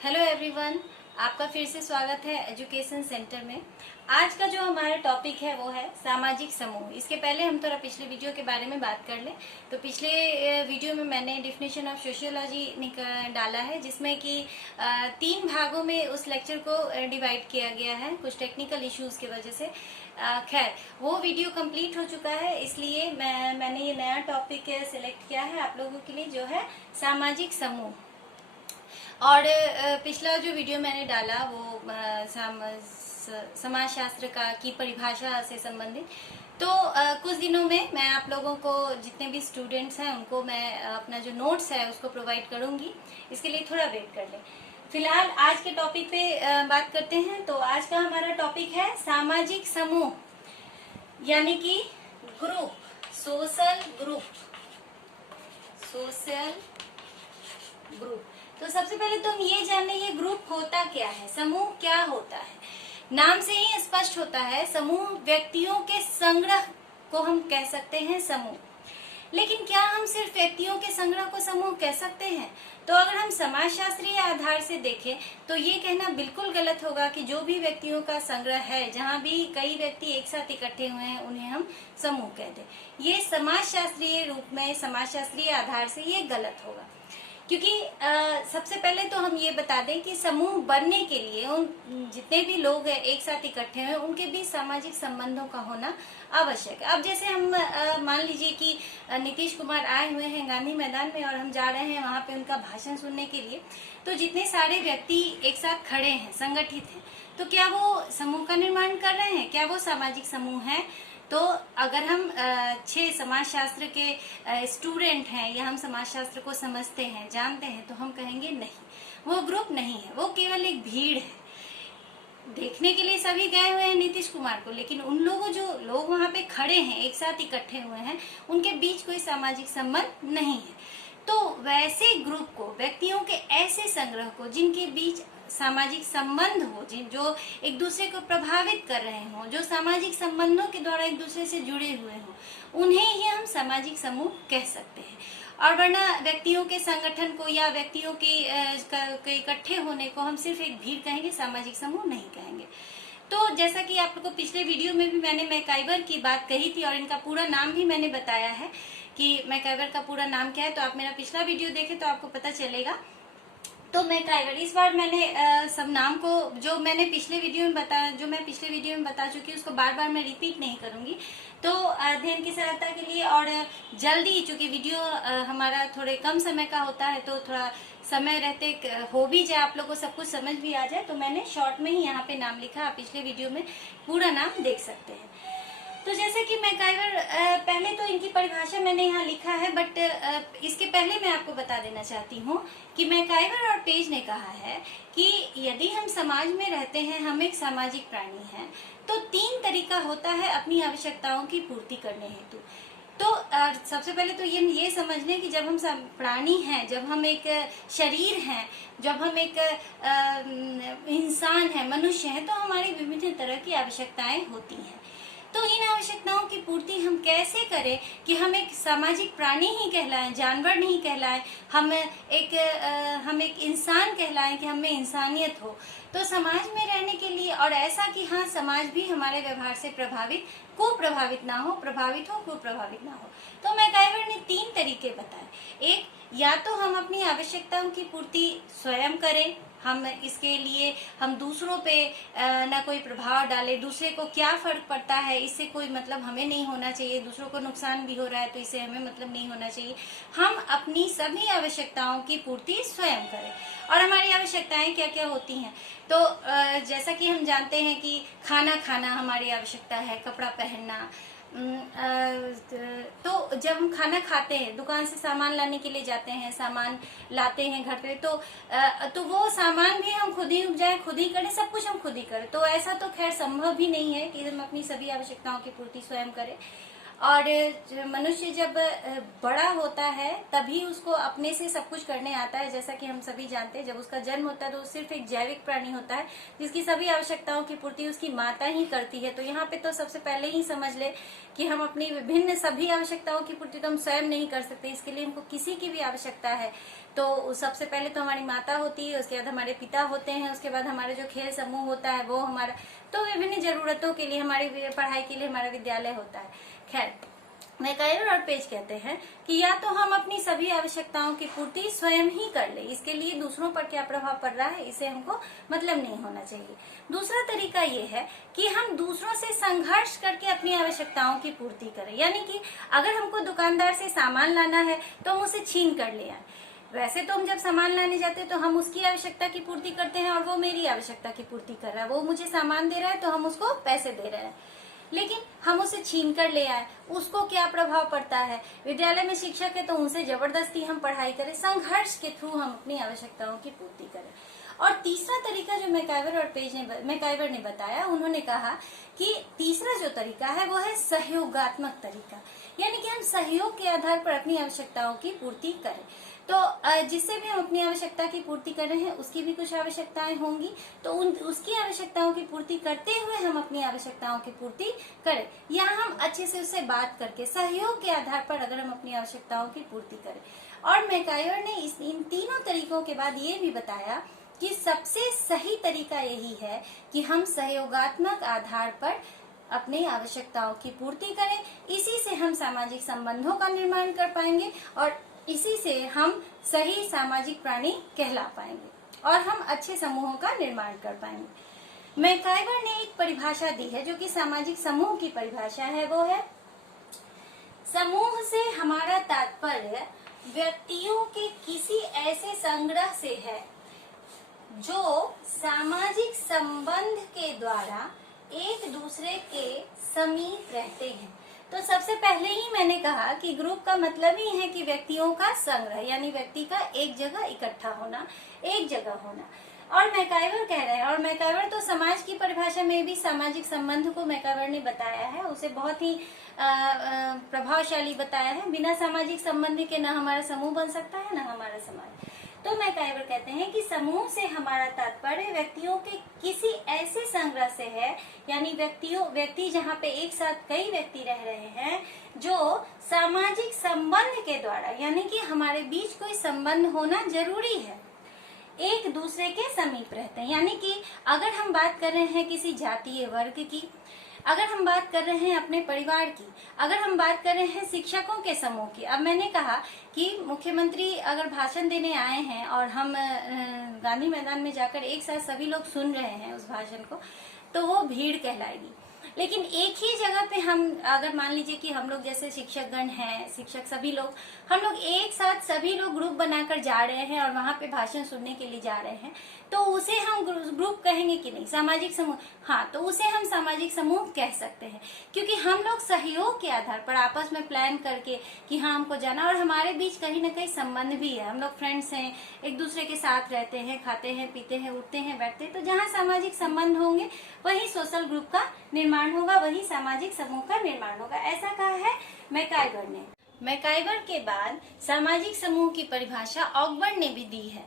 Hello everyone, आपका फिर से स्वागत है एजुकेशन सेंटर में। आज का जो हमारा टॉपिक है वो है सामाजिक समूह। इसके पहले हम थोड़ा पिछले वीडियो के बारे में बात कर लें। तो पिछले वीडियो में मैंने डिफिनेशन ऑफ सोशियोलॉजी डाला है, जिसमें कि 3 भागों में उस लेक्चर को डिवाइड किया गया है कुछ टेक्निकल इश्यूज की वजह से। खैर, वो वीडियो कंप्लीट हो चुका है, इसलिए मैंने ये नया टॉपिक सिलेक्ट किया है आप लोगों के लिए, जो है सामाजिक समूह। और पिछला जो वीडियो मैंने डाला वो समाज शास्त्र की परिभाषा से संबंधित। तो कुछ दिनों में मैं आप लोगों को, जितने भी स्टूडेंट्स हैं, उनको मैं अपना जो नोट्स है उसको प्रोवाइड करूंगी। इसके लिए थोड़ा वेट कर लें। फिलहाल आज के टॉपिक पे बात करते हैं। तो आज का हमारा टॉपिक है सामाजिक समूह, यानी कि ग्रुप, सोशल ग्रुप। तो सबसे पहले तो हम ये जान लें, ये ग्रुप होता क्या है, समूह क्या होता है। नाम से ही स्पष्ट होता है, समूह व्यक्तियों के संग्रह को हम कह सकते हैं समूह। लेकिन क्या हम सिर्फ व्यक्तियों के संग्रह को समूह कह सकते हैं? तो अगर हम समाजशास्त्रीय आधार से देखें तो ये कहना बिल्कुल गलत होगा कि जो भी व्यक्तियों का संग्रह है, जहाँ भी कई व्यक्ति एक साथ इकट्ठे हुए हैं, उन्हें हम समूह कह दें। ये समाजशास्त्रीय रूप में, समाजशास्त्रीय आधार से ये गलत होगा। क्योंकि सबसे पहले तो हम ये बता दें कि समूह बनने के लिए उन जितने भी लोग एक साथ इकट्ठे हैं, उनके बीच सामाजिक संबंधों का होना आवश्यक है। अब जैसे हम मान लीजिए कि नीतीश कुमार आए हुए हैं गांधी मैदान में और हम जा रहे हैं वहां पे उनका भाषण सुनने के लिए। तो जितने सारे व्यक्ति एक साथ खड़े हैं, संगठित हैं, तो क्या वो समूह का निर्माण कर रहे हैं? क्या वो सामाजिक समूह है? तो अगर हम 6 समाजशास्त्र के स्टूडेंट हैं या हम समाजशास्त्र को समझते हैं, जानते हैं, तो हम कहेंगे नहीं, वो ग्रुप नहीं है, वो केवल एक भीड़ है। देखने के लिए सभी गए हुए हैं नीतीश कुमार को, लेकिन उन लोगों, जो लोग वहां पे खड़े हैं, एक साथ इकट्ठे हुए हैं, उनके बीच कोई सामाजिक संबंध नहीं है। तो वैसे ग्रुप को, व्यक्तियों के ऐसे संग्रह को जिनके बीच सामाजिक संबंध हो, जो एक दूसरे को प्रभावित कर रहे हो, जो सामाजिक संबंधों के द्वारा एक दूसरे से जुड़े हुए हो, उन्हें ही हम सामाजिक समूह कह सकते हैं। और वरना व्यक्तियों के संगठन को या व्यक्तियों के इकट्ठे होने को हम सिर्फ एक भीड़ कहेंगे, सामाजिक समूह नहीं कहेंगे। तो जैसा कि आप लोग को पिछले वीडियो में भी मैंने मैकाइवर की बात कही थी और इनका पूरा नाम भी मैंने बताया है कि मैकाइवर का पूरा नाम क्या है। तो आप मेरा पिछला वीडियो देखें तो आपको पता चलेगा। तो मैकाइवर, इस बार मैंने सब नाम को, जो मैं पिछले वीडियो में बता चुकी हूँ, उसको बार बार मैं रिपीट नहीं करूंगी। तो अध्ययन की सहायता के लिए और जल्दी, चूंकि वीडियो हमारा थोड़े कम समय का होता है, तो थोड़ा समय रहते हो भी जाए, आप लोग को सब कुछ समझ भी आ जाए, तो मैंने शॉर्ट में ही यहाँ पे नाम लिखा। आप पिछले वीडियो में पूरा नाम देख सकते हैं। तो जैसे कि मैकाइवर, पहले तो इनकी परिभाषा मैंने यहाँ लिखा है, बट इसके पहले मैं आपको बता देना चाहती हूँ कि मैकाइवर और पेज ने कहा है कि यदि हम समाज में रहते हैं, हम एक सामाजिक प्राणी हैं, तो 3 तरीका होता है अपनी आवश्यकताओं की पूर्ति करने हेतु। तो सबसे पहले तो ये समझ लें कि जब हम प्राणी हैं, जब हम एक शरीर हैं, जब हम एक इंसान हैं, मनुष्य हैं, तो हमारी विभिन्न तरह की आवश्यकताएं होती हैं। तो इन आवश्यकताओं की पूर्ति हम कैसे करें कि हम एक सामाजिक प्राणी ही कहलाएं, जानवर नहीं कहलाएं, हम एक इंसान कहलाएं, कि हमें इंसानियत हो। तो समाज में रहने के लिए, और ऐसा कि हाँ, समाज भी हमारे व्यवहार से कुप्रभावित ना हो, प्रभावित हो, कुप्रभावित ना हो। तो मैकाइवर ने 3 तरीके बताए। एक, या तो हम अपनी आवश्यकताओं की पूर्ति स्वयं करें, हम इसके लिए हम दूसरों पे ना कोई प्रभाव डाले, दूसरे को क्या फर्क पड़ता है, इससे कोई मतलब हमें नहीं होना चाहिए, दूसरों को नुकसान भी हो रहा है तो इससे हमें मतलब नहीं होना चाहिए। हम अपनी सभी आवश्यकताओं की पूर्ति स्वयं करें। और हमारी आवश्यकताएं क्या क्या होती हैं? तो जैसा कि हम जानते हैं कि खाना खाना हमारी आवश्यकता है, कपड़ा पहनना। तो जब हम खाना खाते हैं, दुकान से सामान लाने के लिए जाते हैं, सामान लाते हैं घर पे, तो वो सामान भी हम खुद ही उपजाए, खुद ही करें, सब कुछ हम खुद ही करें। तो ऐसा तो खैर संभव भी नहीं है कि हम अपनी सभी आवश्यकताओं की पूर्ति स्वयं करें। और मनुष्य जब बड़ा होता है तभी उसको अपने से सब कुछ करने आता है। जैसा कि हम सभी जानते हैं, जब उसका जन्म होता है तो सिर्फ एक जैविक प्राणी होता है जिसकी सभी आवश्यकताओं की पूर्ति उसकी माता ही करती है। तो यहाँ पे तो सबसे पहले ही समझ ले कि हम अपनी विभिन्न सभी आवश्यकताओं की पूर्ति तो हम स्वयं नहीं कर सकते, इसके लिए हमको किसी की भी आवश्यकता है। तो सबसे पहले तो हमारी माता होती है, उसके बाद हमारे पिता होते हैं, उसके बाद हमारा जो खेल समूह होता है वो हमारा, तो विभिन्न जरूरतों के लिए, हमारी पढ़ाई के लिए हमारा विद्यालय होता है। खैर, मैकाइवर और पेज कहते हैं कि या तो हम अपनी सभी आवश्यकताओं की पूर्ति स्वयं ही कर ले, इसके लिए दूसरों पर क्या प्रभाव पड़ रहा है इसे हमको मतलब नहीं होना चाहिए। दूसरा तरीका ये है कि हम दूसरों से संघर्ष करके अपनी आवश्यकताओं की पूर्ति करें, यानी कि अगर हमको दुकानदार से सामान लाना है तो हम उसे छीन कर ले आए। वैसे तो हम जब सामान लाने जाते हैं तो हम उसकी आवश्यकता की पूर्ति करते हैं और वो मेरी आवश्यकता की पूर्ति कर रहा है, वो मुझे सामान दे रहा है तो हम उसको पैसे दे रहे हैं, लेकिन हम उसे छीन कर ले आए, उसको क्या प्रभाव पड़ता है। विद्यालय में शिक्षक है तो उनसे जबरदस्ती हम पढ़ाई करें, संघर्ष के थ्रू हम अपनी आवश्यकताओं की पूर्ति करें। और तीसरा तरीका जो मैकाइवर ने बताया, उन्होंने कहा कि तीसरा जो तरीका है वो है सहयोगात्मक तरीका, यानी कि हम सहयोग के आधार पर अपनी आवश्यकताओं की पूर्ति करें। तो जिससे भी हम अपनी आवश्यकता की पूर्ति कर रहे हैं उसकी भी कुछ आवश्यकताएं होंगी, तो उसकी आवश्यकताओं की पूर्ति करते हुए हम अपनी आवश्यकताओं की पूर्ति करें, या हम अच्छे से उससे बात करके सहयोग के आधार पर अगर हम अपनी आवश्यकताओं की पूर्ति करें। और मैकाइवर ने इन तीनों तरीकों के बाद ये भी बताया कि सबसे सही तरीका यही है कि हम सहयोगात्मक आधार पर अपनी आवश्यकताओं की पूर्ति करें। इसी से हम सामाजिक संबंधों का निर्माण कर पाएंगे और इसी से हम सही सामाजिक प्राणी कहला पाएंगे और हम अच्छे समूहों का निर्माण कर पाएंगे। मैकाइवर ने एक परिभाषा दी है जो कि सामाजिक समूह की परिभाषा है, वो है समूह से हमारा तात्पर्य व्यक्तियों के किसी ऐसे संग्रह से है जो सामाजिक संबंध के द्वारा एक दूसरे के समीप रहते हैं। तो सबसे पहले ही मैंने कहा कि ग्रुप का मतलब ही है कि व्यक्तियों का संग्रह, यानी व्यक्ति का एक जगह इकट्ठा होना, एक जगह होना। और मैकाइवर कह रहे हैं, और मैकाइवर तो समाज की परिभाषा में भी सामाजिक संबंध को मैकाइवर ने बताया है, उसे बहुत ही प्रभावशाली बताया है। बिना सामाजिक संबंध के ना हमारा समूह बन सकता है ना हमारा समाज। तो मैकाइवर कहते हैं कि समूह से हमारा तात्पर्य व्यक्तियों के किसी ऐसे संग्रह से है, यानी व्यक्ति जहाँ पे एक साथ कई व्यक्ति रह रहे हैं जो सामाजिक संबंध के द्वारा, यानी कि हमारे बीच कोई संबंध होना जरूरी है, एक दूसरे के समीप रहते हैं। यानी कि अगर हम बात कर रहे हैं किसी जातीय वर्ग की, अगर हम बात कर रहे हैं अपने परिवार की, अगर हम बात कर रहे हैं शिक्षकों के समूह की। अब मैंने कहा कि मुख्यमंत्री अगर भाषण देने आए हैं और हम गांधी मैदान में जाकर एक साथ सभी लोग सुन रहे हैं उस भाषण को, तो वो भीड़ कहलाएगी। लेकिन एक ही जगह पे हम अगर मान लीजिए कि हम लोग जैसे शिक्षकगण हैं, शिक्षक सभी लोग, हम लोग एक साथ सभी लोग ग्रुप बनाकर जा रहे हैं और वहां पे भाषण सुनने के लिए जा रहे हैं, तो उसे हम ग्रुप कहेंगे कि नहीं, सामाजिक समूह। हाँ, तो उसे हम सामाजिक समूह कह सकते हैं, क्योंकि हम लोग सहयोग के आधार पर आपस में प्लान करके कि हाँ हमको जाना, और हमारे बीच कहीं ना कहीं संबंध भी है, हम लोग फ्रेंड्स हैं, एक दूसरे के साथ रहते हैं, खाते हैं, पीते हैं, उठते हैं, बैठते हैं। तो जहाँ सामाजिक संबंध होंगे वही सोशल ग्रुप का निर्माण होगा, वही सामाजिक समूह का निर्माण होगा, ऐसा कहा है मैकाइवर ने। मैकाइवर के बाद सामाजिक समूह की परिभाषा ऑकबर्न ने भी दी है।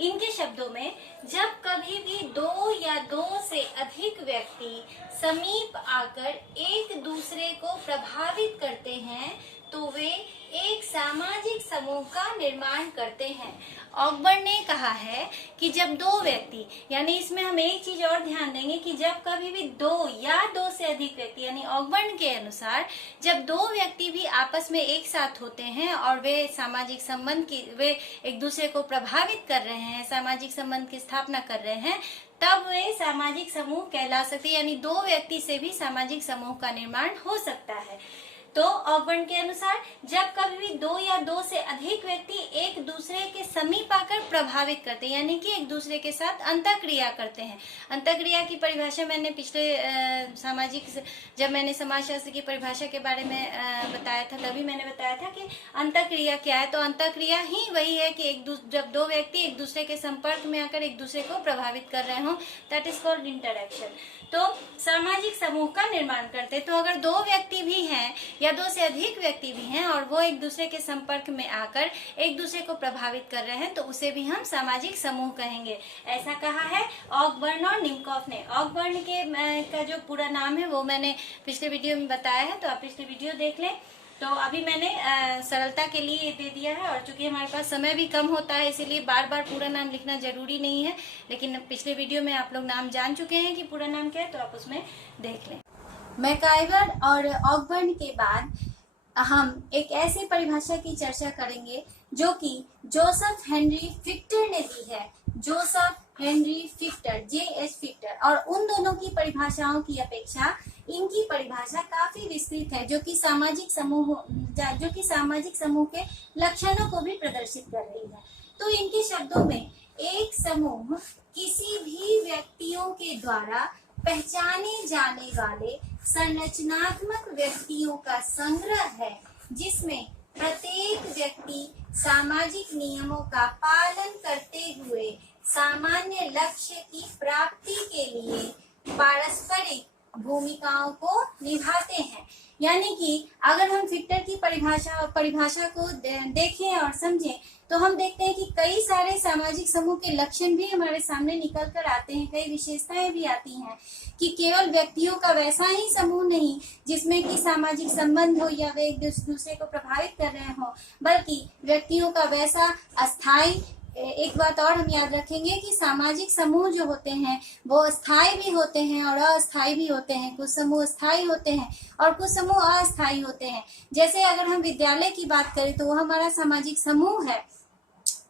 इनके शब्दों में, जब कभी भी दो या दो से अधिक व्यक्ति समीप आकर एक दूसरे को प्रभावित करते हैं तो वे एक सामाजिक समूह का निर्माण करते हैं। ऑकबर्न ने कहा है कि जब दो व्यक्ति, यानी इसमें हम एक चीज और ध्यान देंगे कि जब कभी भी दो या दो से अधिक व्यक्ति, यानी ऑकबर्न के अनुसार जब दो व्यक्ति भी आपस में एक साथ होते हैं और वे सामाजिक संबंध की, वे एक दूसरे को प्रभावित कर रहे हैं, सामाजिक संबंध की स्थापना कर रहे हैं, तब वे सामाजिक समूह कहला सकते हैं। यानी दो व्यक्ति से भी सामाजिक समूह का निर्माण हो सकता है। तो ऑकबर्न के अनुसार जब कभी भी दो या दो से अधिक व्यक्ति एक दूसरे के समीप आकर प्रभावित करते हैं, यानी कि एक दूसरे के साथ अंतःक्रिया करते हैं। अंतःक्रिया की परिभाषा मैंने पिछले जब मैंने समाजशास्त्र की परिभाषा के बारे में बताया था, तभी मैंने बताया था कि अंतःक्रिया क्या है। तो अंतःक्रिया ही वही है कि जब दो व्यक्ति एक दूसरे के संपर्क में आकर एक दूसरे को प्रभावित कर रहे हों, दैट इज कॉल्ड इंटरैक्शन। तो सामाजिक समूह का निर्माण करते हैं। तो अगर दो व्यक्ति भी हैं या दो से अधिक व्यक्ति भी हैं और वो एक दूसरे के संपर्क में आकर एक दूसरे को प्रभावित कर रहे हैं, तो उसे भी हम सामाजिक समूह कहेंगे। ऐसा कहा है ऑकबर्न और निमकॉफ ने। ऑकबर्न के का जो पूरा नाम है वो मैंने पिछले वीडियो में बताया है, तो आप पिछले वीडियो देख लें। तो अभी मैंने सरलता के लिए दे दिया है, और चूंकि हमारे पास समय भी कम होता है इसीलिए बार बार पूरा नाम लिखना जरूरी नहीं है, लेकिन पिछले वीडियो में आप लोग नाम जान चुके हैं कि पूरा नाम क्या है, तो आप उसमें देख लें। मैकाइवर और ऑकबर्न के बाद हम एक ऐसी परिभाषा की चर्चा करेंगे जो कि जोसेफ हेनरी फिक्टर ने दी है। Joseph Henry Fichter, J.H. Fichter. और उन दोनों की परिभाषाओं की अपेक्षा इनकी परिभाषा काफी विस्तृत है, जो कि सामाजिक समूह के लक्षणों को भी प्रदर्शित कर रही है। तो इनके शब्दों में एक समूह किसी भी व्यक्तियों के द्वारा पहचाने जाने वाले संरचनात्मक व्यक्तियों का संग्रह है, जिसमें प्रत्येक व्यक्ति सामाजिक नियमों का पालन करते हुए सामान्य लक्ष्य की प्राप्ति के लिए पारस्परिक भूमिकाओं को निभाते हैं। यानी कि अगर हम फिक्टर की परिभाषा को देखें और समझें, तो हम देखते हैं कि कई सारे सामाजिक समूह के लक्षण भी हमारे सामने निकल कर आते हैं, कई विशेषताएं भी आती हैं कि केवल व्यक्तियों का वैसा ही समूह नहीं जिसमें कि सामाजिक संबंध हो या वे एक दूसरे को प्रभावित कर रहे हो, बल्कि व्यक्तियों का वैसा अस्थायी। एक बात और हम याद रखेंगे कि सामाजिक समूह जो होते हैं वो स्थायी भी होते हैं और अस्थायी भी होते हैं। कुछ समूह स्थायी होते हैं और कुछ समूह अस्थायी होते हैं। जैसे अगर हम विद्यालय की बात करें तो वो हमारा सामाजिक समूह है।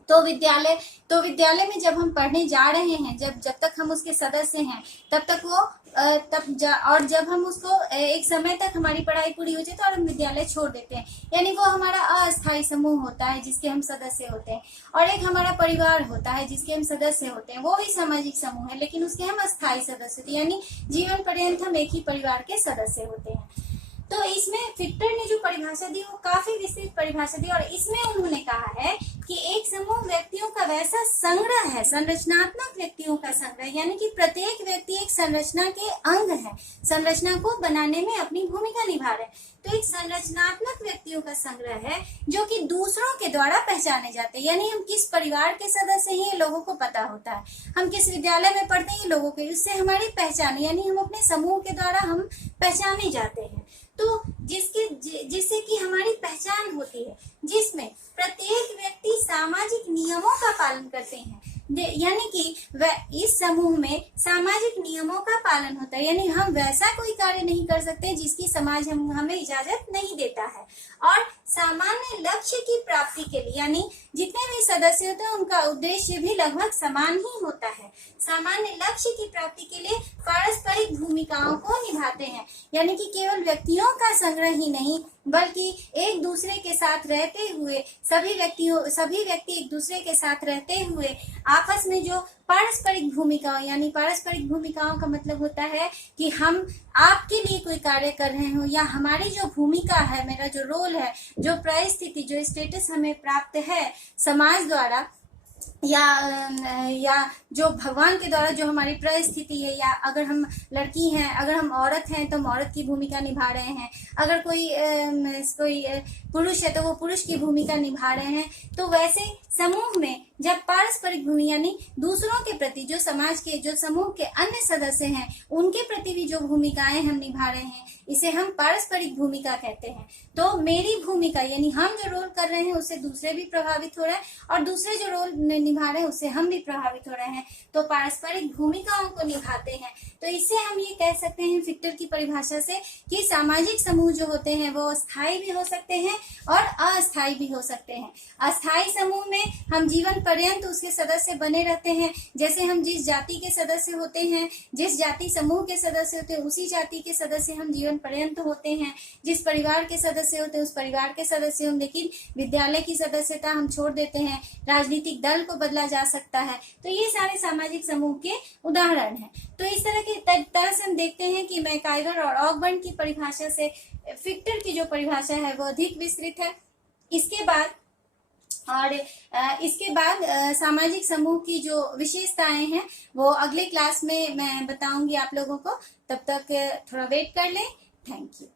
तो विद्यालय में जब हम पढ़ने जा रहे हैं, जब तक हम उसके सदस्य हैं, तब तक वो और जब हम उसको एक समय तक हमारी पढ़ाई पूरी हो जाती है तो हम विद्यालय छोड़ देते हैं, यानी वो हमारा अस्थायी समूह होता है जिसके हम सदस्य होते हैं। और एक हमारा परिवार होता है जिसके हम सदस्य होते हैं, वो भी सामाजिक समूह है, लेकिन उसके हम अस्थायी सदस्य होते हैं, यानी जीवन पर्यंत हम एक ही परिवार के सदस्य होते हैं। तो इसमें फिक्टर ने जो परिभाषा दी वो काफी विस्तृत परिभाषा दी, और इसमें उन्होंने कहा है कि एक समूह व्यक्तियों का वैसा संग्रह है, संरचनात्मक व्यक्तियों का संग्रह, यानी कि प्रत्येक व्यक्ति एक संरचना के अंग है, संरचना को बनाने में अपनी भूमिका निभा रहे हैं। तो एक संरचनात्मक व्यक्तियों का संग्रह है जो कि दूसरों के द्वारा पहचाने जाते हैं, यानी हम किस परिवार के सदस्य हैं ये लोगों को पता होता है, हम किस विद्यालय में पढ़ते हैं ये लोगों को, इससे हमारी पहचान, यानी हम अपने समूह के द्वारा हम पहचाने जाते हैं। तो जिससे कि हमारी पहचान होती है, जिसमें प्रत्येक व्यक्ति सामाजिक नियमों का पालन करते हैं, यानी कि इस समूह में सामाजिक नियमों का पालन होता है, यानी हम वैसा कोई कार्य नहीं कर सकते जिसकी समाज हमें इजाजत नहीं देता है। और सामान्य लक्ष्य की प्राप्ति के लिए, यानी जितने भी सदस्य होते हैं उनका उद्देश्य भी लगभग समान ही होता है। सामान्य लक्ष्य की प्राप्ति के लिए पारस्परिक भूमिकाओं को निभाते हैं, यानी कि केवल व्यक्तियों का संग्रह ही नहीं बल्कि एक दूसरे के साथ रहते हुए सभी व्यक्ति एक दूसरे के साथ रहते हुए आपस में जो पारस्परिक भूमिकाओं, यानी पारस्परिक भूमिकाओं का मतलब होता है कि हम आपके लिए कोई कार्य कर रहे हो, या हमारी जो भूमिका है, मेरा जो रोल है, जो परिस्थिति, जो स्टेटस हमें प्राप्त है समाज द्वारा, या जो भगवान के द्वारा जो हमारी परिस्थिति है, या अगर हम लड़की हैं, अगर हम औरत हैं तो हम औरत की भूमिका निभा रहे हैं, अगर कोई पुरुष है तो वो पुरुष की भूमिका निभा रहे हैं। तो वैसे समूह में जब पारस्परिक भूमिका, यानी दूसरों के प्रति, जो समाज के, जो समूह के अन्य सदस्य हैं उनके प्रति भी जो भूमिकाएं हम निभा रहे हैं, इसे हम पारस्परिक भूमिका कहते हैं। तो मेरी भूमिका, यानी हम जो रोल कर रहे हैं उससे दूसरे भी प्रभावित हो रहे हैं, और दूसरे जो रोल निभा रहे हैं उससे हम भी प्रभावित हो रहे हैं, तो पारस्परिक भूमिकाओं को निभाते हैं। तो इससे हम ये कह सकते हैं फिक्टर की परिभाषा से कि सामाजिक समूह जो होते हैं वो स्थायी भी हो सकते हैं और अस्थायी भी हो सकते हैं। अस्थायी समूह में हम जीवन पर्यंत उसके सदस्य बने रहते हैं, जैसे हम जिस जाति के सदस्य होते हैं, जिस जाति समूह के सदस्य होते हैं, उसी जाति के सदस्य हम जीवन पर्यंत होते हैं। जिस परिवार के सदस्य होते हैं उस परिवार के सदस्य हम, लेकिन विद्यालय की सदस्यता हम छोड़ देते हैं, राजनीतिक दल को बदला जा सकता है। तो ये सारे सामाजिक समूह के उदाहरण हैं। तो इस तरह से हम देखते हैं कि मैकाइवर और ऑकबर्न की परिभाषा से फिक्टर की जो परिभाषा है वो अधिक विस्तृत है। इसके बाद सामाजिक समूह की जो विशेषताएं हैं वो अगले क्लास में मैं बताऊंगी आप लोगों को। तब तक थोड़ा वेट कर लें। Thank you.